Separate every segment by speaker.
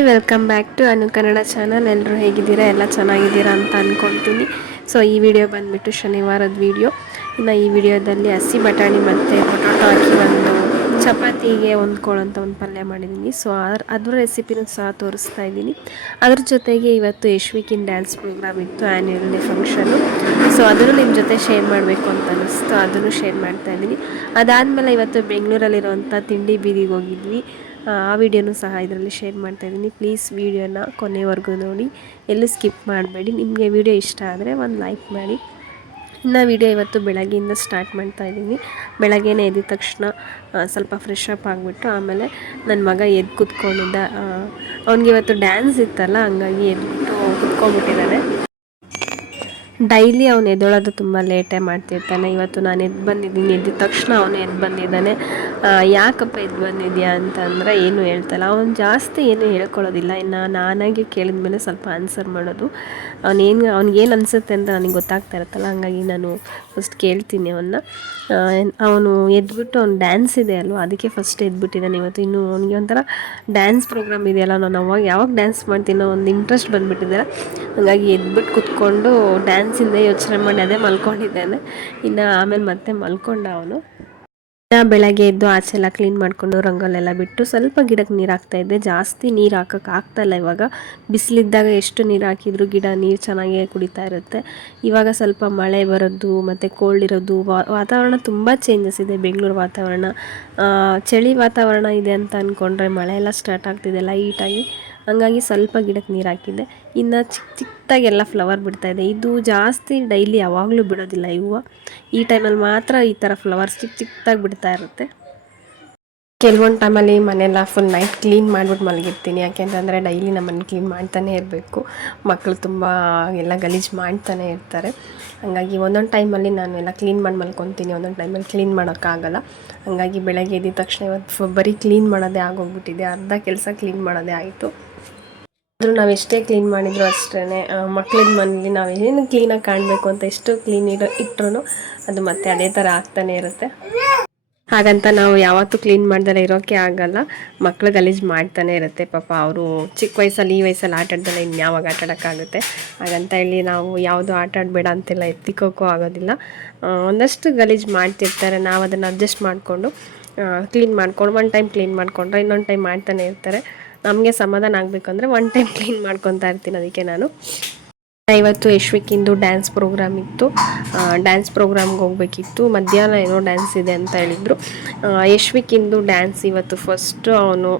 Speaker 1: Hi, welcome back to Anu Kannada channel. ಎಲ್ಲರೂ ಹೇಗಿದ್ದೀರಾ? ಎಲ್ಲ ಚೆನ್ನಾಗಿದ್ದೀರಾ ಅಂತ ಅಂದ್ಕೊಳ್ತೀನಿ ಸೊ ಈ ವಿಡಿಯೋ ಬಂದುಬಿಟ್ಟು ಶನಿವಾರದ ವಿಡಿಯೋ. ಇನ್ನು ಈ ವಿಡಿಯೋದಲ್ಲಿ ಹಸಿ ಬಟಾಣಿ ಮತ್ತು ಪೊಟೊಟೊ ಹಾಕಿ ಒಂದು ಚಪಾತಿಗೆ ಹೊಂದ್ಕೊಳ್ಳೋಂಥ ಒಂದು ಪಲ್ಯ ಮಾಡಿದ್ದೀನಿ. ಸೊ ಅದ್ರ ಅದ್ರ ರೆಸಿಪಿನೂ ಸಹ ತೋರಿಸ್ತಾ ಇದ್ದೀನಿ. ಅದ್ರ ಜೊತೆಗೆ ಇವತ್ತು ಯಶ್ವಿಕಿನ್ ಡ್ಯಾನ್ಸ್ ಪ್ರೋಗ್ರಾಮ್ ಇತ್ತು ಆ್ಯನ್ಯುವಲ್ ಡೇ ಫಂಕ್ಷನು ಸೊ ಅದನ್ನು ನಿಮ್ಮ ಜೊತೆ ಶೇರ್ ಮಾಡಬೇಕು ಅಂತ ಅನ್ನಿಸ್ತು ಅದನ್ನು ಶೇರ್ ಮಾಡ್ತಾ ಇದ್ದೀನಿ. ಅದಾದಮೇಲೆ ಇವತ್ತು ಬೆಂಗಳೂರಲ್ಲಿರುವಂಥ ತಿಂಡಿ ಬೀದಿಗೆ ಹೋಗಿದ್ವಿ. ಆ ವಿಡಿಯೋನು ಸಹ ಇದರಲ್ಲಿ ಶೇರ್ ಮಾಡ್ತಾ ಇದ್ದೀನಿ. ಪ್ಲೀಸ್ ವಿಡಿಯೋನ ಕೊನೆವರೆಗೂ ನೋಡಿ. ಎಲ್ಲೂ ಸ್ಕಿಪ್ ಮಾಡಬೇಡಿ. ನಿಮಗೆ ವಿಡಿಯೋ ಇಷ್ಟ ಆದರೆ ಒಂದು ಲೈಕ್ ಮಾಡಿ. ಇನ್ನು ವಿಡಿಯೋ ಇವತ್ತು ಬೆಳಗ್ಗೆಯಿಂದ ಸ್ಟಾರ್ಟ್ ಮಾಡ್ತಾ ಇದ್ದೀನಿ. ಬೆಳಗ್ಗೆನೇ ಎದ್ದ ತಕ್ಷಣ ಸ್ವಲ್ಪ ಫ್ರೆಶ್ ಅಪ್ ಆಗಿಬಿಟ್ಟು ಆಮೇಲೆ ನನ್ನ ಮಗ ಎದ್ದು ಕುತ್ಕೊಂಡಿದ್ದ ಅವನಿಗೆ ಇವತ್ತು ಡ್ಯಾನ್ಸ್ ಇತ್ತಲ್ಲ, ಹಂಗಾಗಿ ಎದ್ದು ಕುತ್ಕೊಂಡ್ಬಿಟ್ಟಿದ್ದಾನೆ. ಡೈಲಿ ಅವನು ಎದ್ದೊಳೋದು ತುಂಬ ಲೇಟೇ ಮಾಡ್ತಿರ್ತಾನೆ. ಇವತ್ತು ನಾನು ಎದ್ದು ಬಂದಿದ್ದೀನಿ. ಎದ್ದ ತಕ್ಷಣ ಅವನು ಎದ್ದು ಬಂದಿದ್ದಾನೆ. ಯಾಕಪ್ಪ ಎದ್ದು ಬಂದಿದ್ಯಾ ಅಂತ ಅಂದರೆ ಏನು ಹೇಳ್ತಲ್ಲ. ಅವನು ಜಾಸ್ತಿ ಏನು ಹೇಳ್ಕೊಳ್ಳೋದಿಲ್ಲ. ಇನ್ನು ನಾನಾಗಿ ಕೇಳಿದ ಮೇಲೆ ಸ್ವಲ್ಪ ಆನ್ಸರ್ ಮಾಡೋದು. ಅವನೇನು ಅವ್ನಿಗೇನು ಅನಿಸುತ್ತೆ ಅಂತ ನನಗೆ ಗೊತ್ತಾಗ್ತಾ ಇರುತ್ತಲ್ಲ, ಹಂಗಾಗಿ ನಾನು ಫಸ್ಟ್ ಕೇಳ್ತೀನಿ ಅವನ್ನ. ಅವನು ಎದ್ಬಿಟ್ಟು ಅವ್ನು ಡ್ಯಾನ್ಸ್ ಇದೆ ಅಲ್ವ, ಅದಕ್ಕೆ ಫಸ್ಟ್ ಎದ್ಬಿಟ್ಟಿದ್ದಾನೆ ಇವತ್ತು. ಇನ್ನು ಅವನಿಗೆ ಒಂಥರ ಡ್ಯಾನ್ಸ್ ಪ್ರೋಗ್ರಾಮ್ ಇದೆಯಲ್ಲ, ನಾನು ಅವಾಗ ಯಾವಾಗ ಡ್ಯಾನ್ಸ್ ಮಾಡ್ತೀನೋ ಒಂದು ಇಂಟ್ರೆಸ್ಟ್ ಬಂದುಬಿಟ್ಟಿದ್ದಾರೆ ಹಾಗಾಗಿ ಎದ್ಬಿಟ್ಟು ಕುತ್ಕೊಂಡು ಡ್ಯಾನ್ಸಿಂದ ಯೋಚನೆ ಮಾಡಿ ಅದೇ ಮಲ್ಕೊಂಡಿದ್ದೇನೆ. ಇನ್ನು ಆಮೇಲೆ ಮತ್ತೆ ಮಲ್ಕೊಂಡ ಅವನು. ಬೆಳಗ್ಗೆ ಎದ್ದು ಆಚೆ ಎಲ್ಲ ಕ್ಲೀನ್ ಮಾಡಿಕೊಂಡು ರಂಗೋಲೆಲ್ಲ ಬಿಟ್ಟು ಸ್ವಲ್ಪ ಗಿಡಕ್ಕೆ ನೀರು ಹಾಕ್ತಾ ಇದ್ದೆ. ಜಾಸ್ತಿ ನೀರು ಹಾಕೋಕೆ ಆಗ್ತಾಯಿಲ್ಲ ಇವಾಗ. ಬಿಸಿಲಿದ್ದಾಗ ಎಷ್ಟು ನೀರು ಹಾಕಿದ್ರು ಗಿಡ ನೀರು ಚೆನ್ನಾಗಿ ಕುಡಿತಾ ಇರುತ್ತೆ. ಇವಾಗ ಸ್ವಲ್ಪ ಮಳೆ ಬರೋದು, ಮತ್ತು ಕೋಲ್ಡ್ ಇರೋದು ವಾತಾವರಣ ತುಂಬ ಚೇಂಜಸ್ ಇದೆ. ಬೆಂಗಳೂರು ವಾತಾವರಣ ಚಳಿ ವಾತಾವರಣ ಇದೆ ಅಂತ ಅಂದ್ಕೊಂಡ್ರೆ ಮಳೆ ಎಲ್ಲ ಸ್ಟಾರ್ಟ್ ಆಗ್ತಿದೆ ಲೈಟಾಗಿ. ಹಂಗಾಗಿ ಸ್ವಲ್ಪ ಗಿಡಕ್ಕೆ ನೀರು ಹಾಕಿದ್ದೆ. ಇನ್ನು ಚಿಕ್ಕ ಚಿಕ್ಕದಾಗೆಲ್ಲ ಫ್ಲವರ್ ಬಿಡ್ತಾಯಿದೆ. ಇದು ಜಾಸ್ತಿ ಡೈಲಿ ಯಾವಾಗಲೂ ಬಿಡೋದಿಲ್ಲ ಇವು ಈ ಟೈಮಲ್ಲಿ ಮಾತ್ರ ಈ ಥರ ಫ್ಲವರ್ಸ್ ಚಿಕ್ಕ ಚಿಕ್ಕದಾಗಿ ಬಿಡ್ತಾ ಇರುತ್ತೆ. ಕೆಲವೊಂದು ಟೈಮಲ್ಲಿ ಮನೆಯೆಲ್ಲ ಫುಲ್ ನೈಟ್ ಕ್ಲೀನ್ ಮಾಡಿಬಿಟ್ಟು ಮಲಗಿರ್ತೀನಿ. ಯಾಕೆಂತಂದರೆ ಡೈಲಿ ನಮ್ಮನ್ನು ಕ್ಲೀನ್ ಮಾಡ್ತಾನೆ ಇರಬೇಕು. ಮಕ್ಕಳು ತುಂಬ ಎಲ್ಲ ಗಲೀಜು ಮಾಡ್ತಾನೆ ಇರ್ತಾರೆ. ಹಾಗಾಗಿ ಒಂದೊಂದು ಟೈಮಲ್ಲಿ ನಾನು ಎಲ್ಲ ಕ್ಲೀನ್ ಮಾಡಿ ಮಲ್ಕೊತೀನಿ. ಒಂದೊಂದು ಟೈಮಲ್ಲಿ ಕ್ಲೀನ್ ಮಾಡೋಕ್ಕಾಗಲ್ಲ. ಹಂಗಾಗಿ ಬೆಳಗ್ಗೆ ಎದ್ದಿದ ತಕ್ಷಣ ಇವತ್ತು ಬರೀ ಕ್ಲೀನ್ ಮಾಡೋದೇ ಆಗೋಗ್ಬಿಟ್ಟಿದೆ. ಅರ್ಧ ಕೆಲಸ ಕ್ಲೀನ್ ಮಾಡೋದೇ ಆಯಿತು. ಆದರೂ ನಾವು ಕ್ಲೀನ್ ಮಾಡಿದ್ರು ಅಷ್ಟೇ ಮಕ್ಳಿನ ಮನೇಲಿ ನಾವು ಏನು ಕ್ಲೀನಾಗಿ ಕಾಣಬೇಕು ಅಂತ ಎಷ್ಟು ಕ್ಲೀನ್ ಇಡೋ ಇಟ್ಟರು ಅದು ಮತ್ತೆ ಅದೇ ಥರ ಆಗ್ತಾನೆ ಇರುತ್ತೆ. ಹಾಗಂತ ನಾವು ಯಾವತ್ತೂ ಕ್ಲೀನ್ ಮಾಡ್ದಲೇ ಇರೋಕ್ಕೆ ಆಗಲ್ಲ. ಮಕ್ಳು ಗಲೀಜು ಮಾಡ್ತಾನೆ ಇರುತ್ತೆ. ಪಾಪ ಅವರು ಚಿಕ್ಕ ವಯಸ್ಸಲ್ಲಿ, ಈ ವಯಸ್ಸಲ್ಲಿ ಆಟ ಆಡ್ದಲ್ಲ ಇನ್ನು ಯಾವಾಗ ಆಟ ಆಡೋಕ್ಕಾಗುತ್ತೆ ಹಾಗಂತ ಹೇಳಿ ನಾವು ಯಾವುದು ಆಟ ಆಡಬೇಡ ಅಂತೆಲ್ಲ ಎತ್ತಿಕೋಕ್ಕೂ ಆಗೋದಿಲ್ಲ. ಒಂದಷ್ಟು ಗಲೀಜು ಮಾಡ್ತಿರ್ತಾರೆ. ನಾವು ಅದನ್ನು ಅಡ್ಜಸ್ಟ್ ಮಾಡಿಕೊಂಡು ಕ್ಲೀನ್ ಮಾಡ್ಕೊಂಡು ಒನ್ ಟೈಮ್ ಕ್ಲೀನ್ ಮಾಡಿಕೊಂಡ್ರೆ ಇನ್ನೊಂದು ಟೈಮ್ ಮಾಡ್ತಾನೆ ಇರ್ತಾರೆ. ನಮಗೆ ಸಮಾಧಾನ ಆಗಬೇಕು ಅಂದರೆ ಒನ್ ಟೈಮ್ ಕ್ಲೀನ್ ಮಾಡ್ಕೊತಾ ಇರ್ತೀನಿ ಅದಕ್ಕೆ ನಾನು. ಇವತ್ತು ಯಶ್ವಿಕಿಂದು ಡ್ಯಾನ್ಸ್ ಪ್ರೋಗ್ರಾಮ್ ಇತ್ತು. ಡ್ಯಾನ್ಸ್ ಪ್ರೋಗ್ರಾಮ್ಗೆ ಹೋಗ್ಬೇಕಿತ್ತು. ಮಧ್ಯಾಹ್ನ ಏನೋ ಡ್ಯಾನ್ಸ್ ಇದೆ ಅಂತ ಹೇಳಿದರು. ಯಶ್ವಿಕಿಂದು ಡ್ಯಾನ್ಸ್ ಇವತ್ತು ಫಸ್ಟು ಅವನು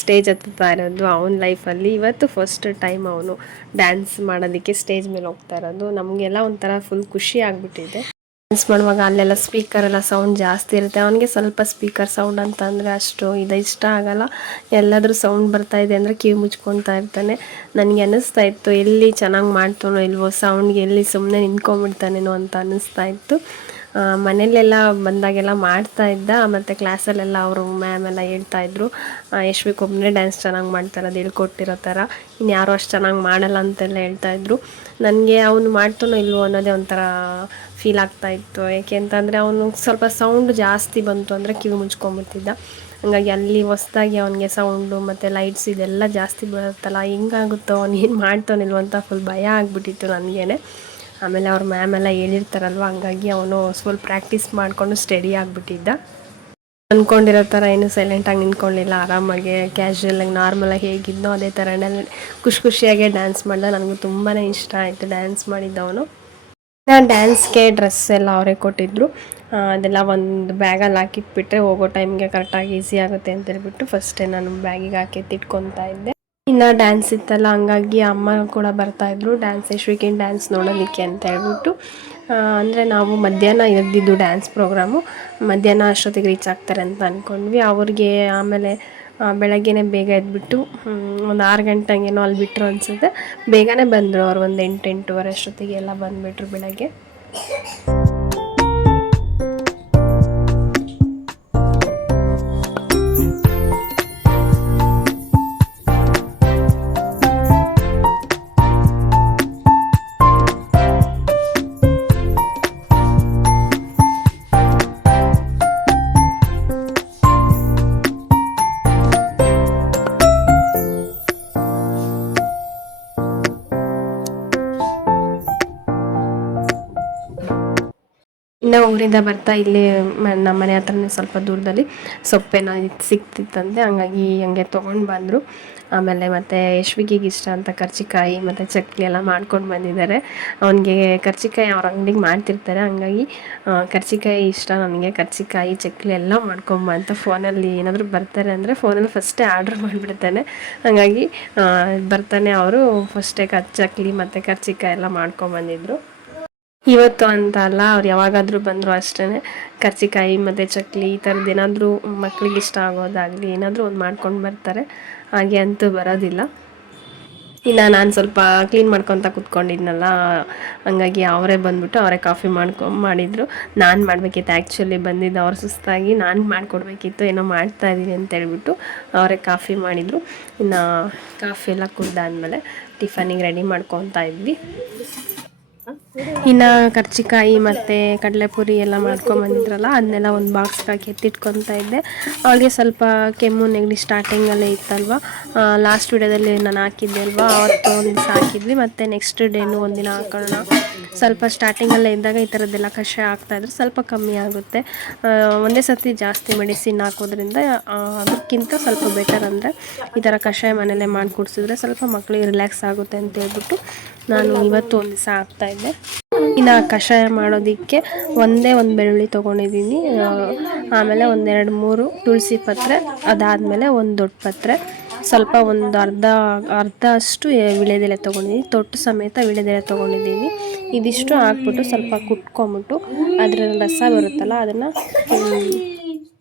Speaker 1: ಸ್ಟೇಜ್ ಹತ್ತುತ್ತಾ ಇರೋದು. ಅವನ ಲೈಫಲ್ಲಿ ಇವತ್ತು ಫಸ್ಟ್ ಟೈಮ್ ಅವನು ಡ್ಯಾನ್ಸ್ ಮಾಡೋದಕ್ಕೆ ಸ್ಟೇಜ್ ಮೇಲೆ ಹೋಗ್ತಾ ಇರೋದು. ನಮಗೆಲ್ಲ ಒಂಥರ ಫುಲ್ ಖುಷಿ ಆಗಿಬಿಟ್ಟಿದೆ. ಡ್ಯಾನ್ಸ್ ಮಾಡುವಾಗ ಅಲ್ಲೆಲ್ಲ ಸ್ಪೀಕರ್ ಎಲ್ಲ ಸೌಂಡ್ ಜಾಸ್ತಿ ಇರುತ್ತೆ. ಅವನಿಗೆ ಸ್ವಲ್ಪ ಸ್ಪೀಕರ್ ಸೌಂಡ್ ಅಂತ ಅಂದರೆ ಅಷ್ಟು ಇದು ಇಷ್ಟ ಆಗಲ್ಲ. ಎಲ್ಲಾದರೂ ಸೌಂಡ್ ಬರ್ತಾ ಇದೆ ಅಂದರೆ ಕಿವಿ ಮುಚ್ಕೊತಾ ಇರ್ತಾನೆ. ನನಗೆ ಅನ್ನಿಸ್ತಾ ಇತ್ತು, ಎಲ್ಲಿ ಚೆನ್ನಾಗಿ ಮಾಡ್ತಾನೋ ಇಲ್ವೋ ಸೌಂಡ್ಗೆ ಎಲ್ಲಿ ಸುಮ್ಮನೆ ನಿಂತ್ಕೊಂಡ್ಬಿಡ್ತಾನೇನೋ ಅಂತ ಅನ್ನಿಸ್ತಾ ಇತ್ತು. ಮನೇಲೆಲ್ಲ ಬಂದಾಗೆಲ್ಲ ಮಾಡ್ತಾ ಇದ್ದ, ಮತ್ತು ಕ್ಲಾಸಲ್ಲೆಲ್ಲ ಅವರು ಮ್ಯಾಮ್ ಎಲ್ಲ ಹೇಳ್ತಾಯಿದ್ರು ಯಶ್ವಿಕ್ ಒಬ್ಬನೇ ಡ್ಯಾನ್ಸ್ ಚೆನ್ನಾಗಿ ಮಾಡ್ತಾರೆ ಅದು ಹೇಳ್ಕೊಟ್ಟಿರೋ ಥರ ಇನ್ನು ಯಾರೂ ಅಷ್ಟು ಚೆನ್ನಾಗಿ ಮಾಡಲ್ಲ ಅಂತೆಲ್ಲ ಹೇಳ್ತಾ ಇದ್ರು. ನನಗೆ ಅವನು ಮಾಡ್ತಾನೋ ಇಲ್ವೋ ಅನ್ನೋದೇ ಒಂಥರ ಫೀಲ್ ಆಗ್ತಾ ಇತ್ತು. ಯಾಕೆ ಅಂತಂದರೆ ಅವನು ಸ್ವಲ್ಪ ಸೌಂಡ್ ಜಾಸ್ತಿ ಬಂತು ಅಂದರೆ ಕಿವಿ ಮುಚ್ಕೊಂಬಿಡ್ತಿದ್ದ. ಹಂಗಾಗಿ ಅಲ್ಲಿ ಹೊಸ್ದಾಗಿ ಅವನಿಗೆ ಸೌಂಡು ಮತ್ತು ಲೈಟ್ಸ್ ಇದೆಲ್ಲ ಜಾಸ್ತಿ ಬರುತ್ತಲ್ಲ, ಹೆಂಗಾಗುತ್ತೋ, ಅವ್ನು ಏನು ಮಾಡ್ತಾನಿಲ್ವ ಅಂತ ಫುಲ್ ಭಯ ಆಗಿಬಿಟ್ಟಿತ್ತು ನನಗೇನೆ. ಆಮೇಲೆ ಅವ್ರ ಮ್ಯಾಮ್ ಎಲ್ಲ ಹೇಳಿರ್ತಾರಲ್ವ, ಹಂಗಾಗಿ ಅವನು ಸ್ವಲ್ಪ ಪ್ರಾಕ್ಟೀಸ್ ಮಾಡಿಕೊಂಡು ಸ್ಟಡಿ ಆಗಿಬಿಟ್ಟಿದ್ದ. ಅಂದ್ಕೊಂಡಿರೋ ಥರ ಏನು ಸೈಲೆಂಟಾಗಿ ನಿಂತ್ಕೊಳ್ಳಿಲ್ಲ ಆರಾಮಾಗಿ ಕ್ಯಾಶುವಲಾಗಿ ನಾರ್ಮಲಾಗಿ ಹೇಗಿದ್ದೋ ಅದೇ ಥರನೇ ಖುಷಿ ಖುಷಿಯಾಗೆ ಡ್ಯಾನ್ಸ್ ಮಾಡ್ದ. ನನಗೂ ತುಂಬಾ ಇಷ್ಟ ಆಯಿತು ಡ್ಯಾನ್ಸ್ ಮಾಡಿದ್ದವನು ನಾನು ಡ್ಯಾನ್ಸ್ಗೆ ಡ್ರೆಸ್ ಎಲ್ಲ ಅವರೇ ಕೊಟ್ಟಿದ್ದರು ಅದೆಲ್ಲ ಒಂದು ಬ್ಯಾಗಲ್ಲಿ ಹಾಕಿಟ್ಬಿಟ್ರೆ ಹೋಗೋ ಟೈಮ್ಗೆ ಕರೆಕ್ಟಾಗಿ ಈಸಿ ಆಗುತ್ತೆ ಅಂತ ಹೇಳ್ಬಿಟ್ಟು ಫಸ್ಟೇ ನಾನು ಬ್ಯಾಗಿಗೆ ಹಾಕಿ ತಿಟ್ಕೊತಾ ಇದ್ದೆ. ಇನ್ನು ಡ್ಯಾನ್ಸ್ ಇತ್ತಲ್ಲ, ಹಂಗಾಗಿ ಅಮ್ಮ ಕೂಡ ಬರ್ತಾಯಿದ್ರು ಡ್ಯಾನ್ಸ್ ಯಶ್ವಿಕಿನ್ ಡ್ಯಾನ್ಸ್ ನೋಡೋದಕ್ಕೆ ಅಂತ ಹೇಳ್ಬಿಟ್ಟು ಅಂದರೆ ನಾವು ಮಧ್ಯಾಹ್ನ ಎದ್ದಿದ್ದು ಡ್ಯಾನ್ಸ್ ಪ್ರೋಗ್ರಾಮು ಮಧ್ಯಾಹ್ನ ಅಷ್ಟೊತ್ತಿಗೆ ರೀಚ್ ಆಗ್ತಾರೆ ಅಂತ ಅಂದ್ಕೊಂಡ್ವಿ ಅವ್ರಿಗೆ ಆಮೇಲೆ ಬೆಳಗ್ಗೆನೇ ಬೇಗ ಎದ್ಬಿಟ್ಟು ಒಂದು ಆರು ಗಂಟೆಗೇನೋ ಅಲ್ಲಿ ಬಿಟ್ಟರು ಅನಿಸುತ್ತೆ. ಬೇಗನೆ ಬಂದರು ಅವ್ರು ಒಂದು ಎಂಟು, ಎಂಟೂವರೆ ಅಷ್ಟೊತ್ತಿಗೆ ಎಲ್ಲ ಬಂದುಬಿಟ್ರು ಬೆಳಗ್ಗೆ. ಊರಿಂದ ಬರ್ತಾ ಇಲ್ಲಿ ನಮ್ಮ ಮನೆ ಹತ್ರನೇ ಸ್ವಲ್ಪ ದೂರದಲ್ಲಿ ಸೊಪ್ಪೇನೋ ಇದು ಸಿಕ್ತಿತ್ತಂತೆ ಹಂಗಾಗಿ ಹಂಗೆ ತೊಗೊಂಡು ಬಂದರು. ಆಮೇಲೆ ಮತ್ತು ಯಶ್ವಿಗಿಗೆ ಇಷ್ಟ ಅಂತ ಕರ್ಚಿಕಾಯಿ ಮತ್ತು ಚಕ್ಲಿ ಎಲ್ಲ ಮಾಡ್ಕೊಂಡು ಬಂದಿದ್ದಾರೆ. ಅವನಿಗೆ ಕರ್ಚಿಕಾಯಿ ಅವ್ರ ಅಂಗಡಿಗೆ ಮಾಡ್ತಿರ್ತಾರೆ, ಹಂಗಾಗಿ ಕರ್ಚಿಕಾಯಿ ಇಷ್ಟ ನನಗೆ, ಕರ್ಚಿಕಾಯಿ, ಚಕ್ಲಿ ಎಲ್ಲ ಮಾಡ್ಕೊಂಬ ಅಂತ ಫೋನಲ್ಲಿ ಏನಾದರೂ ಬರ್ತಾರೆ ಅಂದರೆ ಫೋನಲ್ಲಿ ಫಸ್ಟೇ ಆರ್ಡ್ರ್ ಮಾಡಿಬಿಡ್ತಾನೆ. ಹಾಗಾಗಿ ಬರ್ತಾನೆ ಅವರು, ಫಸ್ಟೇ ಕ ಚಕ್ಲಿ ಮತ್ತು ಕರ್ಚಿಕಾಯಿ ಎಲ್ಲ ಮಾಡ್ಕೊಂಬಂದಿದ್ರು ಇವತ್ತು ಅಂತ ಅಲ್ಲ, ಅವ್ರು ಯಾವಾಗಾದರೂ ಬಂದರೂ ಅಷ್ಟೇ ಕರ್ಚಿಕಾಯಿ, ಮತ್ತು ಚಕ್ಲಿ, ಈ ಥರದ್ದು ಏನಾದರೂ ಮಕ್ಕಳಿಗೆ ಇಷ್ಟ ಆಗೋದಾಗಲಿ, ಏನಾದರೂ ಒಂದು ಮಾಡ್ಕೊಂಡು ಬರ್ತಾರೆ. ಹಾಗೆ ಅಂತೂ ಬರೋದಿಲ್ಲ. ಇನ್ನು ನಾನು ಸ್ವಲ್ಪ ಕ್ಲೀನ್ ಮಾಡ್ಕೊತ ಕೂತ್ಕೊಂಡಿದ್ನಲ್ಲ, ಹಂಗಾಗಿ ಅವರೇ ಬಂದ್ಬಿಟ್ಟು ಅವರೇ ಕಾಫಿ ಮಾಡ್ಕೊ, ಮಾಡಿದರು. ನಾನು ಮಾಡಬೇಕಿತ್ತು ಆ್ಯಕ್ಚುಲಿ ಬಂದಿದ್ದು ಅವ್ರು ಸುಸ್ತಾಗಿ ನಾನು ಮಾಡಿಕೊಡ್ಬೇಕಿತ್ತು, ಏನೋ ಮಾಡ್ತಾ ಇದ್ದೀನಿ ಅಂತ ಹೇಳ್ಬಿಟ್ಟು ಅವರೇ ಕಾಫಿ ಮಾಡಿದರು. ಇನ್ನು ಕಾಫಿ ಎಲ್ಲ ಕುಡ್ದಾದ್ಮೇಲೆ ಟಿಫನಿಗೆ ರೆಡಿ ಮಾಡ್ಕೊತಾ ಇದ್ವಿ. ಇನ್ನು ಕರ್ಚಿಕಾಯಿ ಮತ್ತು ಕಡಲೆಪುರಿ ಎಲ್ಲ ಮಾಡ್ಕೊಂಬಂದಿದ್ರಲ್ಲ ಅದನ್ನೆಲ್ಲ ಒಂದು ಬಾಕ್ಸ್ ಹಾಕಿ ಎತ್ತಿಟ್ಕೊತಾ ಇದ್ದೆ. ಅವಳಿಗೆ ಸ್ವಲ್ಪ ಕೆಮ್ಮು, ನೆಗಡಿ ಸ್ಟಾರ್ಟಿಂಗಲ್ಲೇ ಇತ್ತಲ್ವ? ಲಾಸ್ಟ್ ವಿಡಿಯೋದಲ್ಲಿ ನಾನು ಹಾಕಿದ್ದೆ ಅಲ್ವಾ? ಅವತ್ತು ಒಂದು ಹಾಕಿದ್ವಿ, ಮತ್ತು ನೆಕ್ಸ್ಟ್ ಡೇನು ಒಂದಿನ ಹಾಕೋಣ. ಸ್ವಲ್ಪ ಸ್ಟಾರ್ಟಿಂಗಲ್ಲೇ ಇದ್ದಾಗ ಈ ಥರದ್ದೆಲ್ಲ ಕಷಾಯ ಹಾಕ್ತಾಯಿದ್ರೆ ಸ್ವಲ್ಪ ಕಮ್ಮಿ ಆಗುತ್ತೆ. ಒಂದೇ ಸತಿ ಜಾಸ್ತಿ ಮೆಡಿಸಿನ್ ಹಾಕೋದ್ರಿಂದ ಅದಕ್ಕಿಂತ ಸ್ವಲ್ಪ ಬೆಟರ್ ಅಂದರೆ ಈ ಥರ ಕಷಾಯ ಮನೇಲೆ ಮಾಡಿ ಕುಡಿಸಿದ್ರೆ ಸ್ವಲ್ಪ ಮಕ್ಕಳಿಗೆ ರಿಲ್ಯಾಕ್ಸ್ ಆಗುತ್ತೆ ಅಂತ ಹೇಳ್ಬಿಟ್ಟು ನಾನು ಇವತ್ತು ಒಂದು ದಿವಸ ಹಾಕ್ತಾಯಿದ್ದೆ ಇನ್ನು ಕಷಾಯ ಮಾಡೋದಕ್ಕೆ ಒಂದೇ ಒಂದು ಬೆಳ್ಳುಳ್ಳಿ ತೊಗೊಂಡಿದ್ದೀನಿ. ಆಮೇಲೆ ಒಂದೆರಡು ಮೂರು ತುಳಸಿ ಪತ್ರೆ, ಅದಾದಮೇಲೆ ಒಂದು ದೊಡ್ಡ ಪತ್ರೆ, ಸ್ವಲ್ಪ ಒಂದು ಅರ್ಧ ಅರ್ಧ ಅಷ್ಟು ವಿಳೆದೆಲೆ ತೊಗೊಂಡಿದ್ದೀನಿ. ತೊಟ್ಟು ಸಮೇತ ವಿಳೆದೆಲೆ ತೊಗೊಂಡಿದ್ದೀನಿ. ಇದಿಷ್ಟು ಹಾಕ್ಬಿಟ್ಟು ಸ್ವಲ್ಪ ಕುಟ್ಕೊಂಬಿಟ್ಟು ಅದರ ರಸ ಬರುತ್ತಲ್ಲ, ಅದನ್ನು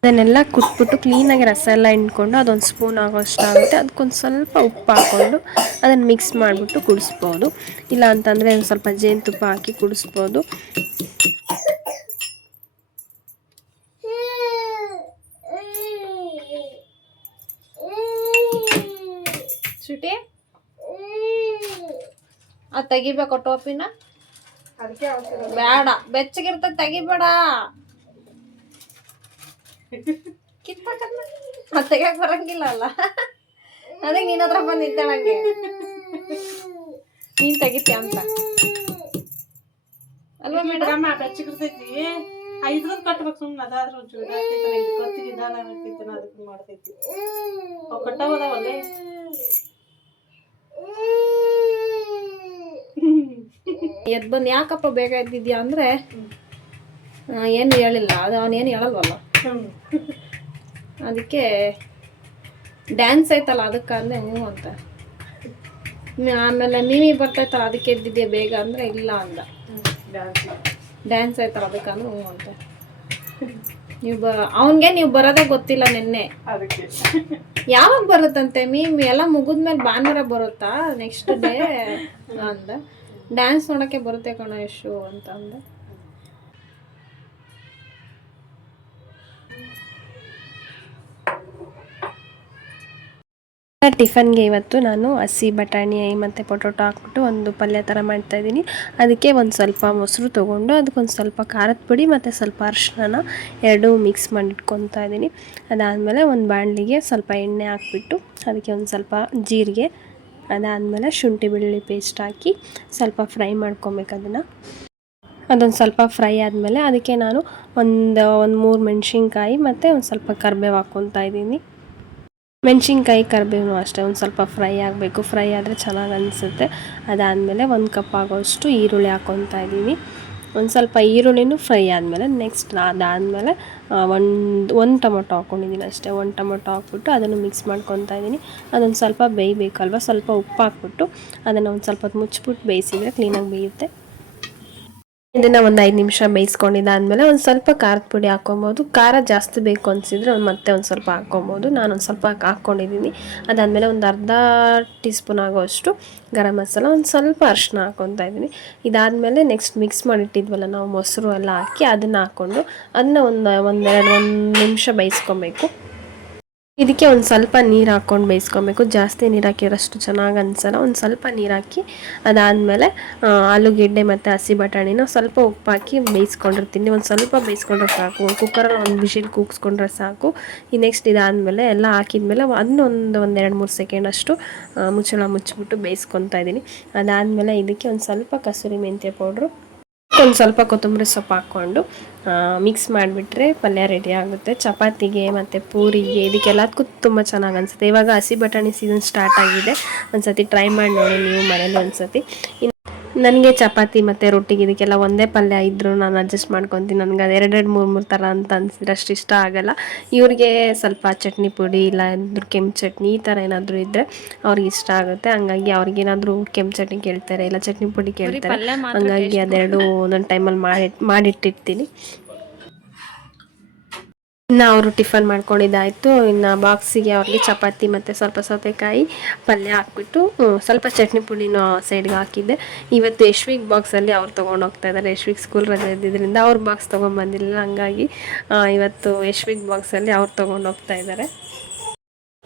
Speaker 1: ಅದನ್ನೆಲ್ಲ ಕುಟ್ಬಿಟ್ಟು ಕ್ಲೀನಾಗಿ ರಸ ಎಲ್ಲ ಹಿಂಡ್ಕೊಂಡು ಅದೊಂದು ಸ್ಪೂನ್ ಆಗೋಷ್ಟು ಆಗುತ್ತೆ. ಅದಕ್ಕೊಂದು ಸ್ವಲ್ಪ ಉಪ್ಪು ಹಾಕ್ಕೊಂಡು ಅದನ್ನು ಮಿಕ್ಸ್ ಮಾಡಿಬಿಟ್ಟು ಕುಡಿಸ್ಬೋದು. ಇಲ್ಲ ಅಂತಂದರೆ ಒಂದು ಸ್ವಲ್ಪ ಜೇನುತುಪ್ಪ ಹಾಕಿ ಕುಡಿಸ್ಬೋದು.
Speaker 2: ಅದು ತೆಗಿಬೇಕು ಟೋಪಿನ? ಬೇಡ ಬೆಚ್ಚಗಿರ್ತ ತೆಗಿಬೇಡ. ಕಿತ್ತಾಕದ್ನ ಮತ್ತೆ ಬರಂಗಿಲ್ಲ ಅಲ್ಲ ಅದಕ್ಕೆ ನಿನ್ನ ಹತ್ರ ಬಂದು ನಿಂತೇಳಂಗೆ ನೀನ್ ತೆಗಿತೀಯ ಅಂತ ಅಲ್ವಾ ಮೇಡಮ್
Speaker 3: ಬೆಚ್ಚಿಗಿರ್ತೈತಿ ಬೆಚ್ಚಗಿರ್ತೈತಿ ಐದ್ರದ್ ಕಟ್ಬೇಕು ಸುಮ್ಮನೆ ಅದಾದ್ರೂ ಒಂಚೂರು ಇದಾಗ್ತೈತಲ್ಲ ಇದು ಕತ್ತಿಗೆ ಇದಾಗ್ತೈತಲ್ಲ ಅದಕ್ಕೆ ಮಾಡ್ತೈತಿ ಅವ್ ಕಟ್ಟಾವದಾವಲ್ಲೇ
Speaker 2: ಎದ್ ಬಂದು ಯಾಕಪ್ಪ ಬೇಗ ಎದ್ದಿದ್ಯಾ ಅಂದ್ರೆ ಏನು ಹೇಳಿಲ್ಲ. ಅದು ಅವನೇನು ಹೇಳಲ್ವಲ್ಲ. ಅದಕ್ಕೆ ಡ್ಯಾನ್ಸ್ ಐತಲ್ಲ ಅದಕ್ಕೆ ಅಂದ್ರೆ ಹ್ಞೂ ಅಂತ. ಆಮೇಲೆ ಮೀಮಿ ಬರ್ತೈತಲ್ಲ ಅದಕ್ಕೆ ಎದ್ದಿದ್ದೆ ಬೇಗ ಅಂದ್ರೆ ಇಲ್ಲ ಅಂದ. ಡ್ಯಾನ್ಸ್ ಐತಲ್ಲ ಅದಕ್ಕೆ ಅಂದ್ರೆ ಹ್ಞೂ ಅಂತ. ನೀವು ಬ ಅವನಿಗೆ ನೀವು ಬರೋದೇ ಗೊತ್ತಿಲ್ಲ ನಿನ್ನೆ. ಯಾವಾಗ ಬರುತ್ತಂತೆ ಮೀಮ್? ಎಲ್ಲ ಮುಗಿದ್ಮೇಲೆ ಭಾನುವಾರ ಬರುತ್ತಾ? ನೆಕ್ಸ್ಟ್ ಡೇ ಅಂದ. ಡ್ಯಾನ್ಸ್ ನೋಡೋಕ್ಕೆ ಬರುತ್ತೆ ಕಣ ಯಶು ಅಂತ ಅಂದೆ.
Speaker 1: ಟಿಫನ್ಗೆ ಇವತ್ತು ನಾನು ಹಸಿ ಬಟಾಣಿ ಮತ್ತು ಪೊಟೊಟೊ ಹಾಕ್ಬಿಟ್ಟು ಒಂದು ಪಲ್ಯ ಥರ ಮಾಡ್ತಾಯಿದ್ದೀನಿ ಅದಕ್ಕೆ ಒಂದು ಸ್ವಲ್ಪ ಮೊಸರು ತೊಗೊಂಡು ಅದಕ್ಕೊಂದು ಸ್ವಲ್ಪ ಖಾರದ ಪುಡಿ ಮತ್ತು ಸ್ವಲ್ಪ ಅರಿಶಿನ ಎರಡೂ ಮಿಕ್ಸ್ ಮಾಡಿಟ್ಕೊತಾ ಇದ್ದೀನಿ. ಅದಾದಮೇಲೆ ಒಂದು ಬಾಣಲಿಗೆ ಸ್ವಲ್ಪ ಎಣ್ಣೆ ಹಾಕ್ಬಿಟ್ಟು ಅದಕ್ಕೆ ಒಂದು ಸ್ವಲ್ಪ ಜೀರಿಗೆ, ಅದಾದಮೇಲೆ ಶುಂಠಿ ಬೆಳ್ಳುಳ್ಳಿ ಪೇಸ್ಟ್ ಹಾಕಿ ಸ್ವಲ್ಪ ಫ್ರೈ ಮಾಡ್ಕೊಬೇಕು ಅದನ್ನು. ಅದೊಂದು ಸ್ವಲ್ಪ ಫ್ರೈ ಆದಮೇಲೆ ಅದಕ್ಕೆ ನಾನು ಒಂದು ಒಂದು ಮೂರು ಮೆಣಸಿನ್ಕಾಯಿ ಮತ್ತು ಒಂದು ಸ್ವಲ್ಪ ಕರ್ಬೇವು ಹಾಕ್ಕೊತಾ ಇದ್ದೀನಿ. ಮೆಣಸಿನ್ಕಾಯಿ ಕರಿಬೇವು ಅಷ್ಟೇ, ಒಂದು ಸ್ವಲ್ಪ ಫ್ರೈ ಆಗಬೇಕು. ಫ್ರೈ ಆದರೆ ಚೆನ್ನಾಗಿ ಅನಿಸುತ್ತೆ. ಅದಾದಮೇಲೆ ಒಂದು ಕಪ್ ಆಗೋಷ್ಟು ಈರುಳ್ಳಿ ಹಾಕ್ಕೊತಾ ಇದ್ದೀನಿ ಒಂದು ಸ್ವಲ್ಪ ಈರುಳ್ಳಿನೂ ಫ್ರೈ ಆದಮೇಲೆ ನೆಕ್ಸ್ಟ್ ಅದಾದಮೇಲೆ ಒಂದು ಒಂದು ಟೊಮೊಟೊ ಹಾಕ್ಕೊಂಡಿದ್ದೀನಿ ಅಷ್ಟೇ. ಒಂದು ಟೊಮೊಟೊ ಹಾಕ್ಬಿಟ್ಟು ಅದನ್ನು ಮಿಕ್ಸ್ ಮಾಡ್ಕೊತಾ ಇದ್ದೀನಿ. ಅದೊಂದು ಸ್ವಲ್ಪ ಬೇಯಬೇಕಲ್ವ? ಸ್ವಲ್ಪ ಉಪ್ಪು ಹಾಕ್ಬಿಟ್ಟು ಅದನ್ನು ಒಂದು ಸ್ವಲ್ಪ ಮುಚ್ಚಿಬಿಟ್ಟು ಬೇಯಿಸಿದರೆ ಕ್ಲೀನಾಗಿ ಬೇಯುತ್ತೆ. ಇದನ್ನು ಒಂದು ಐದು ನಿಮಿಷ ಬೇಯಿಸ್ಕೊಂಡಿದ್ದಾದಮೇಲೆ ಒಂದು ಸ್ವಲ್ಪ ಖಾರದ ಪುಡಿ ಹಾಕೊಬೋದು ಖಾರ ಜಾಸ್ತಿ ಬೇಕು ಅನಿಸಿದ್ರೆ ಮತ್ತೆ ಒಂದು ಸ್ವಲ್ಪ ಹಾಕ್ಕೊಬೋದು. ನಾನು ಒಂದು ಸ್ವಲ್ಪ ಹಾಕ್ಕೊಂಡಿದ್ದೀನಿ. ಅದಾದಮೇಲೆ ಒಂದು ಅರ್ಧ ಟೀ ಸ್ಪೂನ್ ಆಗೋಷ್ಟು ಗರಂ ಮಸಾಲ, ಒಂದು ಸ್ವಲ್ಪ ಅರಿಶಿನ ಹಾಕೊತಾ ಇದ್ದೀನಿ. ಇದಾದಮೇಲೆ ನೆಕ್ಸ್ಟ್ ಮಿಕ್ಸ್ ಮಾಡಿಟ್ಟಿದ್ವಲ್ಲ ನಾವು ಮೊಸರು ಎಲ್ಲ ಹಾಕಿ ಅದನ್ನು ಹಾಕ್ಕೊಂಡು ಅದನ್ನ ಒಂದು ಒಂದೆರಡು ಒಂದು ನಿಮಿಷ ಬೇಯಿಸ್ಕೊಬೇಕು. ಇದಕ್ಕೆ ಒಂದು ಸ್ವಲ್ಪ ನೀರು ಹಾಕ್ಕೊಂಡು ಬೇಯಿಸ್ಕೊಬೇಕು. ಜಾಸ್ತಿ ನೀರು ಹಾಕಿರೋಷ್ಟು ಚೆನ್ನಾಗಿ ಅನ್ಸಲ್ಲ. ಒಂದು ಸ್ವಲ್ಪ ನೀರು ಹಾಕಿ ಅದಾದಮೇಲೆ ಆಲೂಗೆಡ್ಡೆ ಮತ್ತು ಹಸಿ ಬಟಾಣಿನ ಸ್ವಲ್ಪ ಉಪ್ಪು ಹಾಕಿ ಬೇಯಿಸ್ಕೊಂಡಿರ್ತೀನಿ ಒಂದು ಸ್ವಲ್ಪ ಬೇಯಿಸ್ಕೊಂಡ್ರೆ ಸಾಕು. ಕುಕ್ಕರಲ್ಲಿ ಒಂದು ಬಿಸಿಲು ಕೂಗಿಸ್ಕೊಂಡ್ರೆ ಸಾಕು. ಈ ನೆಕ್ಸ್ಟ್ ಇದಾದಮೇಲೆ ಎಲ್ಲ ಹಾಕಿದ್ಮೇಲೆ ಅದನ್ನೊಂದು ಒಂದು ಒಂದು ಎರಡು ಮೂರು ಸೆಕೆಂಡ್ ಅಷ್ಟು ಮುಚ್ಚಳ ಮುಚ್ಚಿಬಿಟ್ಟು ಬೇಯಿಸ್ಕೊತಾ ಇದ್ದೀನಿ. ಅದಾದಮೇಲೆ ಇದಕ್ಕೆ ಒಂದು ಸ್ವಲ್ಪ ಕಸೂರಿ ಮೆಂತ್ಯ ಪೌಡ್ರು ಒಂದು ಸ್ವಲ್ಪ ಕೊತ್ತಂಬರಿ ಸೊಪ್ಪು ಹಾಕ್ಕೊಂಡು ಮಿಕ್ಸ್ ಮಾಡಿಬಿಟ್ರೆ ಪಲ್ಯ ರೆಡಿ ಆಗುತ್ತೆ. ಚಪಾತಿಗೆ ಮತ್ತು ಪೂರಿಗೆ ಇದಕ್ಕೆಲ್ಲದಕ್ಕೂ ತುಂಬ ಚೆನ್ನಾಗಿ ಅನಿಸುತ್ತೆ. ಇವಾಗ ಹಸಿ ಬಟಾಣಿ ಸೀಸನ್ ಸ್ಟಾರ್ಟ್ ಆಗಿದೆ. ಒಂದ್ಸತಿ ಟ್ರೈ ಮಾಡಿ ನೋಡಿ, ನೀವು ಮನೇಲಿ ಒಂದ್ಸತಿ. ಇನ್ನು ನನಗೆ ಚಪಾತಿ ಮತ್ತು ರೊಟ್ಟಿಗೆ ಇದಕ್ಕೆಲ್ಲ ಒಂದೇ ಪಲ್ಯ ಇದ್ದರೂ ನಾನು ಅಡ್ಜಸ್ಟ್ ಮಾಡ್ಕೊತೀನಿ. ನನಗೆ ಅದು ಎರಡೆರಡು ಮೂರು ಮೂರು ಥರ ಅಂತ ಅನ್ಸಿದ್ರೆ ಅಷ್ಟು ಇಷ್ಟ ಆಗಲ್ಲ. ಇವ್ರಿಗೆ ಸ್ವಲ್ಪ ಚಟ್ನಿ ಪುಡಿ ಇಲ್ಲ ಏನಾದರೂ ಕೆಂಪು ಚಟ್ನಿ ಈ ಥರ ಏನಾದರೂ ಇದ್ದರೆ ಅವ್ರಿಗೆ ಇಷ್ಟ ಆಗುತ್ತೆ. ಹಂಗಾಗಿ ಅವ್ರಿಗೇನಾದರೂ ಕೆಂಪು ಚಟ್ನಿ ಕೇಳ್ತಾರೆ ಇಲ್ಲ ಚಟ್ನಿ ಪುಡಿ ಕೇಳ್ತಾರೆ. ಹಂಗಾಗಿ ಅದೆರಡು ಒಂದೊಂದು ಟೈಮಲ್ಲಿ ಮಾಡಿ ಮಾಡಿಟ್ಟಿರ್ತೀನಿ. ಇನ್ನು ಅವರು ಟಿಫನ್ ಮಾಡ್ಕೊಂಡಿದ್ದಾಯಿತು. ಇನ್ನು ಬಾಕ್ಸಿಗೆ ಅವ್ರಿಗೆ ಚಪಾತಿ ಮತ್ತು ಸ್ವಲ್ಪ ಸೌತೆಕಾಯಿ ಪಲ್ಯ ಹಾಕ್ಬಿಟ್ಟು ಸ್ವಲ್ಪ ಚಟ್ನಿ ಪುಡಿನೂ ಸೈಡ್ಗೆ ಹಾಕಿದ್ದೆ. ಇವತ್ತು ಯಶ್ವಿಕ್ ಬಾಕ್ಸಲ್ಲಿ ಅವ್ರು ತೊಗೊಂಡು ಹೋಗ್ತಾ ಇದ್ದಾರೆ ಯಶ್ವಿಕ್ ಸ್ಕೂಲ್ ರಜೆ ಇದ್ದಿದ್ದರಿಂದ ಅವ್ರ ಬಾಕ್ಸ್ ತೊಗೊಂಬಂದಿಲ್ಲ ಹಂಗಾಗಿ ಇವತ್ತು ಯಶ್ವಿಕ್ ಬಾಕ್ಸಲ್ಲಿ ಅವ್ರು ತೊಗೊಂಡು ಹೋಗ್ತಾ ಇದ್ದಾರೆ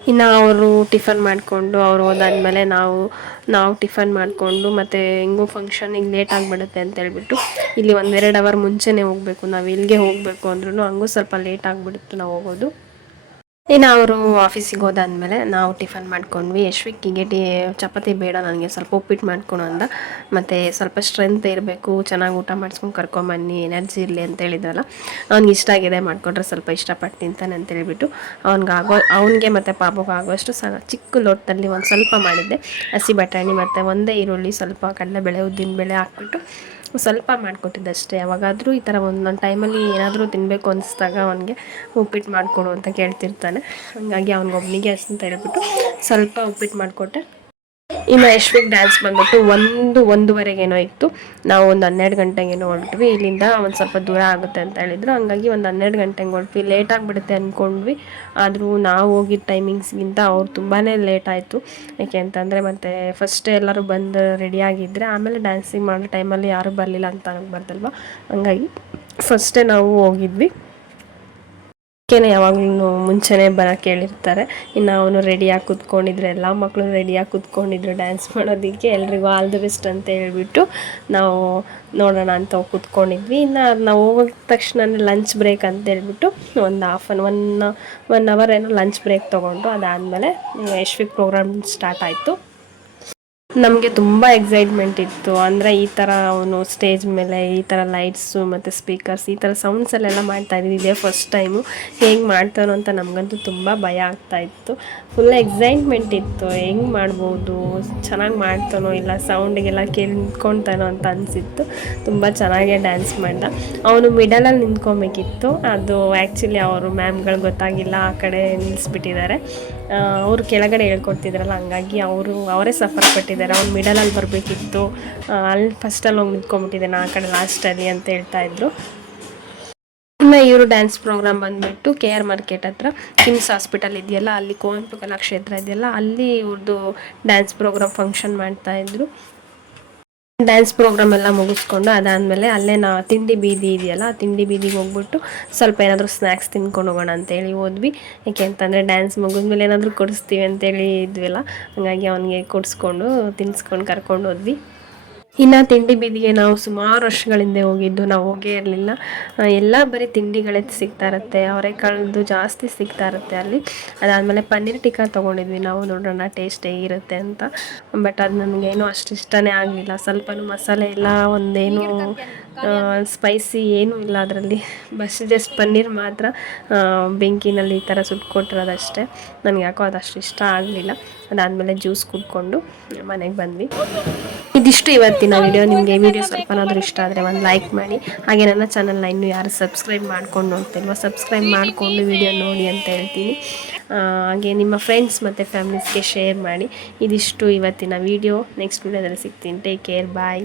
Speaker 1: ಇನ್ನು ಅವರು ಟಿಫನ್ ಮಾಡಿಕೊಂಡು ಅವ್ರು ಹೋದಾದ್ಮೇಲೆ ನಾವು ನಾವು ಟಿಫನ್ ಮಾಡಿಕೊಂಡು ಮತ್ತು ಹೆಂಗೂ ಫಂಕ್ಷನಿಗೆ ಲೇಟ್ ಆಗಿಬಿಡುತ್ತೆ ಅಂತ ಹೇಳ್ಬಿಟ್ಟು ಇಲ್ಲಿ ಒಂದೆರಡು ಅವರ್ ಮುಂಚೆನೇ ಹೋಗಬೇಕು. ನಾವು ಇಲ್ಲಿಗೆ ಹೋಗಬೇಕು ಅಂದ್ರೂ ಹಂಗೂ ಸ್ವಲ್ಪ ಲೇಟ್ ಆಗಿಬಿಡುತ್ತೆ ನಾವು ಹೋಗೋದು. ಇನ್ನು ಅವರು ಆಫೀಸಿಗೆ ಹೋದಾದ್ಮೇಲೆ ನಾವು ಟಿಫನ್ ಮಾಡ್ಕೊಂಡ್ವಿ. ಯಶ್ವಿಕ್ಕಿಗೆ ಟೀ, ಚಪಾತಿ ಬೇಡ, ನನಗೆ ಸ್ವಲ್ಪ ಉಪ್ಪಿಟ್ಟು ಮಾಡ್ಕೊಳು ಅಂದ. ಮತ್ತು ಸ್ವಲ್ಪ ಸ್ಟ್ರೆಂತ್ ಇರಬೇಕು, ಚೆನ್ನಾಗಿ ಊಟ ಮಾಡಿಸ್ಕೊಂಡು ಕರ್ಕೊಂಬನ್ನಿ ಎನರ್ಜಿ ಇರಲಿ ಅಂತ ಹೇಳಿದ್ವಲ್ಲ, ಅವ್ನಿಗೆ ಇಷ್ಟ ಆಗಿದೆ, ಮಾಡಿಕೊಟ್ರೆ ಸ್ವಲ್ಪ ಇಷ್ಟಪಟ್ಟು ತಿಂತಾನೆ ಅಂತ ಹೇಳ್ಬಿಟ್ಟು ಅವ್ನಿಗೆ ಅವನಿಗೆ ಮತ್ತು ಪಾಪಗೆ ಆಗೋಷ್ಟು ಸ, ಚಿಕ್ಕ ಲೋಟದಲ್ಲಿ ಒಂದು ಸ್ವಲ್ಪ ಮಾಡಿದ್ದೆ. ಹಸಿ ಬಟಾಣಿ ಮತ್ತು ಒಂದೇ ಈರುಳ್ಳಿ ಸ್ವಲ್ಪ ಕಡಲೆಬೇಳೆ, ಉದ್ದಿನಬೇಳೆ ಹಾಕ್ಬಿಟ್ಟು ಸ್ವಲ್ಪ ಮಾಡಿಕೊಟ್ಟಿದ್ದೆ ಅಷ್ಟೇ ಯಾವಾಗಾದರೂ ಈ ಥರ ಒಂದೊಂದು ಟೈಮಲ್ಲಿ ಏನಾದರೂ ತಿನ್ನಬೇಕು ಅನಿಸ್ದಾಗ ಅವನಿಗೆ ಉಪ್ಪಿಟ್ಟು ಮಾಡಿಕೊಡು ಅಂತ ಕೇಳ್ತಿರ್ತಾನೆ. ಹಾಗಾಗಿ ಅವ್ನಿಗೊಬ್ನಿಗೆ ಅಂತ ಹೇಳ್ಬಿಟ್ಟು ಸ್ವಲ್ಪ ಉಪ್ಪಿಟ್ಟು ಮಾಡಿಕೊಟ್ಟೆ. ಇನ್ನು ಯಶ್ವಿಕ್ ಡ್ಯಾನ್ಸ್ ಬಂದ್ಬಿಟ್ಟು ಒಂದು, ಒಂದೂವರೆಗೇನೋ ಇತ್ತು. ನಾವು ಒಂದು ಹನ್ನೆರಡು ಗಂಟೆಗೇನೋ ಹೊರಟ್ವಿ ಇಲ್ಲಿಂದ ಒಂದು ಸ್ವಲ್ಪ ದೂರ ಆಗುತ್ತೆ ಅಂತ ಹೇಳಿದ್ರು. ಹಂಗಾಗಿ ಒಂದು ಹನ್ನೆರಡು ಗಂಟೆಗೆ ಹೊರಟ್ವಿ ಲೇಟ್ ಆಗಿಬಿಡುತ್ತೆ ಅಂದ್ಕೊಂಡ್ವಿ ಆದರೂ ನಾವು ಹೋಗಿದ್ದ ಟೈಮಿಂಗ್ಸ್ಗಿಂತ ಅವ್ರು ತುಂಬಾ ಲೇಟ್ ಆಯಿತು. ಯಾಕೆ ಅಂತಂದರೆ ಮತ್ತು ಫಸ್ಟ್ ಎಲ್ಲರೂ ಬಂದು ರೆಡಿ ಆಗಿದ್ದರೆ ಆಮೇಲೆ ಡ್ಯಾನ್ಸಿಂಗ್ ಮಾಡೋ ಟೈಮಲ್ಲಿ ಯಾರೂ ಬರಲಿಲ್ಲ ಅಂತ ಅನ್ನಬಾರ್ದಲ್ವ ಹಂಗಾಗಿ ಫಸ್ಟೇ ನಾವು ಹೋಗಿದ್ವಿ. ಅದಕ್ಕೇನೆ ಯಾವಾಗಲೂ ಮುಂಚೆನೇ ಬರೋಕ್ಕೆ ಹೇಳಿರ್ತಾರೆ ಇನ್ನು ಅವನು ರೆಡಿಯಾಗಿ ಕೂತ್ಕೊಂಡಿದ್ರು, ಎಲ್ಲ ಮಕ್ಕಳು ರೆಡಿಯಾಗಿ ಕೂತ್ಕೊಂಡಿದ್ರು ಡ್ಯಾನ್ಸ್ ಮಾಡೋದಕ್ಕೆ ಎಲ್ರಿಗೂ ಆಲ್ ದಿ ಬೆಸ್ಟ್ ಅಂತ ಹೇಳ್ಬಿಟ್ಟು ನಾವು ನೋಡೋಣ ಅಂತ ಕೂತ್ಕೊಂಡಿದ್ವಿ. ಇನ್ನು ನಾವು ಹೋಗೋ ತಕ್ಷಣ ಲಂಚ್ ಬ್ರೇಕ್ ಅಂತ ಹೇಳ್ಬಿಟ್ಟು ಒಂದು half an one one hour ಏನೋ ಲಂಚ್ ಬ್ರೇಕ್ ತೊಗೊಂಡು ಅದಾದಮೇಲೆ ಯಶ್ವಿಕ್ ಪ್ರೋಗ್ರಾಮ್ ಸ್ಟಾರ್ಟ್ ಆಯಿತು. ನಮಗೆ ತುಂಬ ಎಕ್ಸೈಟ್ಮೆಂಟ್ ಇತ್ತು. ಅಂದರೆ ಈ ಥರ ಅವನು ಸ್ಟೇಜ್ ಮೇಲೆ ಈ ಥರ ಲೈಟ್ಸು ಮತ್ತು ಸ್ಪೀಕರ್ಸ್ ಈ ಥರ ಸೌಂಡ್ಸಲ್ಲೆಲ್ಲ ಮಾಡ್ತಾ ಇದ್ದೀವಿ ಇದೇ ಫಸ್ಟ್ ಟೈಮು ಹೇಗೆ ಮಾಡ್ತಾನೋ ಅಂತ ನಮಗಂತೂ ತುಂಬ ಭಯ ಆಗ್ತಾ ಇತ್ತು. ಫುಲ್ ಎಕ್ಸೈಟ್ಮೆಂಟ್ ಇತ್ತು. ಹೆಂಗೆ ಮಾಡ್ಬೋದು? ಚೆನ್ನಾಗಿ ಮಾಡ್ತಾನೋ ಇಲ್ಲ ಸೌಂಡಿಗೆಲ್ಲ ಕೇಳಿ ನಿಂತ್ಕೊಳ್ತಾನೋ ಅಂತ ಅನಿಸಿತ್ತು. ತುಂಬ ಚೆನ್ನಾಗೇ ಡ್ಯಾನ್ಸ್ ಮಾಡ್ದ. ಅವನು ಮಿಡಲಲ್ಲಿ ನಿಂತ್ಕೊಬೇಕಿತ್ತು. ಅದು ಆ್ಯಕ್ಚುಲಿ ಅವರು ಮ್ಯಾಮ್ಗಳು ಗೊತ್ತಾಗಿಲ್ಲ. ಆ ಕಡೆ ನಿಲ್ಲಿಸ್ಬಿಟ್ಟಿದ್ದಾರೆ ಅವರು ಕೆಳಗಡೆ ಹೇಳ್ಕೊಡ್ತಿದ್ರಲ್ಲ, ಹಂಗಾಗಿ ಅವರು ಅವರೇ ಸಫರ್ ಪಟ್ಟಿದ್ದಾರೆ ಅವ್ನು ಮಿಡಲಲ್ಲಿ ಬರಬೇಕಿತ್ತು. ಅಲ್ಲಿ ಫಸ್ಟಲ್ಲಿ ಹೋಗಿ ನಿಂತ್ಕೊಂಡ್ಬಿಟ್ಟಿದ್ದಾನೆ ಆ ಕಡೆ ಲಾಸ್ಟಲ್ಲಿ ಅಂತ ಹೇಳ್ತಾ ಇದ್ರು. ಇನ್ನು ಇವರು ಡ್ಯಾನ್ಸ್ ಪ್ರೋಗ್ರಾಮ್ ಬಂದುಬಿಟ್ಟು ಕೆ ಆರ್ ಮಾರ್ಕೆಟ್ ಹತ್ರ ಕಿಮ್ಸ್ ಹಾಸ್ಪಿಟಲ್ ಇದೆಯಲ್ಲ, ಅಲ್ಲಿ ಕುವೆಂಪು ಕಲಾಕ್ಷೇತ್ರ ಇದೆಯಲ್ಲ, ಅಲ್ಲಿ ಇವ್ರದ್ದು ಡ್ಯಾನ್ಸ್ ಪ್ರೋಗ್ರಾಮ್ ಫಂಕ್ಷನ್ ಮಾಡ್ತಾಯಿದ್ರು ಡ್ಯಾನ್ಸ್ ಪ್ರೋಗ್ರಾಮ್ ಎಲ್ಲ ಮುಗಿಸ್ಕೊಂಡು ಅದಾದಮೇಲೆ ಅಲ್ಲೇ ನಾ ತಿಂಡಿ ಬೀದಿ ಇದೆಯಲ್ಲ ತಿಂಡಿ ಬೀದಿಗೆ ಹೋಗ್ಬಿಟ್ಟು ಸ್ವಲ್ಪ ಏನಾದರೂ ಸ್ನ್ಯಾಕ್ಸ್ ತಿನ್ಕೊಂಡು ಹೋಗೋಣ ಅಂತೇಳಿ ಹೋದ್ವಿ. ಯಾಕೆ ಅಂತಂದರೆ ಡ್ಯಾನ್ಸ್ ಮುಗಿದ್ಮೇಲೆ ಏನಾದರೂ ಕೊಡಿಸ್ತೀವಿ ಅಂತೇಳಿ ಇದ್ವಿಲ್ಲ. ಹಾಗಾಗಿ ಅವನಿಗೆ ಕೊಡಿಸ್ಕೊಂಡು, ತಿನ್ಸ್ಕೊಂಡು ಕರ್ಕೊಂಡು ಹೋದ್ವಿ. ಇನ್ನು ತಿಂಡಿ ಬೀದಿಗೆ ನಾವು ಸುಮಾರು ವರ್ಷಗಳಿಂದ ಹೋಗಿದ್ದು, ನಾವು ಹೋಗೇ ಇರಲಿಲ್ಲ. ಎಲ್ಲ ಬರೀ ತಿಂಡಿಗಳೇ ಸಿಗ್ತಾ ಇರುತ್ತೆ. ಅವರೆಕಾಳದ್ದು ಜಾಸ್ತಿ ಸಿಗ್ತಾ ಇರುತ್ತೆ ಅಲ್ಲಿ. ಅದಾದಮೇಲೆ ಪನ್ನೀರ್ ಟಿಕ್ಕಾ ತೊಗೊಂಡಿದ್ವಿ ನಾವು, ನೋಡೋಣ ಟೇಸ್ಟ್ ಹೇಗಿರುತ್ತೆ ಅಂತ. ಬಟ್ ಅದು ನನಗೇನು ಅಷ್ಟು ಇಷ್ಟನೇ ಆಗಲಿಲ್ಲ. ಸ್ವಲ್ಪನೂ ಮಸಾಲೆ ಇಲ್ಲ, ಒಂದೇನು ಸ್ಪೈಸಿ ಏನೂ ಇಲ್ಲ ಅದರಲ್ಲಿ. ಬಸ್ ಜಸ್ಟ್ ಪನ್ನೀರ್ ಮಾತ್ರ ಬೆಂಕಿನಲ್ಲಿ ಈ ಥರ ಸುಟ್ಕೊಟ್ಟಿರೋದಷ್ಟೇ ನನಗೆ ಯಾಕೋ ಅದಷ್ಟು ಇಷ್ಟ ಆಗಲಿಲ್ಲ. ಅದಾದಮೇಲೆ ಜ್ಯೂಸ್ ಕುಡ್ಕೊಂಡು ಮನೆಗೆ ಬಂದ್ವಿ. ಇದಿಷ್ಟು ಇವತ್ತಿನ ವಿಡಿಯೋ ನಿಮಗೆ ವಿಡಿಯೋ ಸ್ವಲ್ಪನಾದರೂ ಇಷ್ಟ ಆದರೆ ಒಂದು ಲೈಕ್ ಮಾಡಿ. ಹಾಗೆ ನನ್ನ ಚಾನಲ್ನ ಇನ್ನೂ ಯಾರು ಸಬ್ಸ್ಕ್ರೈಬ್ ಮಾಡ್ಕೊಂಡು ನೋಡ್ತಿಲ್ವ ಸಬ್ಸ್ಕ್ರೈಬ್ ಮಾಡಿಕೊಂಡು ವಿಡಿಯೋ ನೋಡಿ ಅಂತ ಹೇಳ್ತೀನಿ. ಹಾಗೆ ನಿಮ್ಮ ಫ್ರೆಂಡ್ಸ್ ಮತ್ತು ಫ್ಯಾಮಿಲೀಸ್ಗೆ ಶೇರ್ ಮಾಡಿ. ಇದಿಷ್ಟು ಇವತ್ತಿನ ವಿಡಿಯೋ ನೆಕ್ಸ್ಟ್ ವಿಡಿಯೋದಲ್ಲಿ ಸಿಗ್ತೀನಿ. Take care bye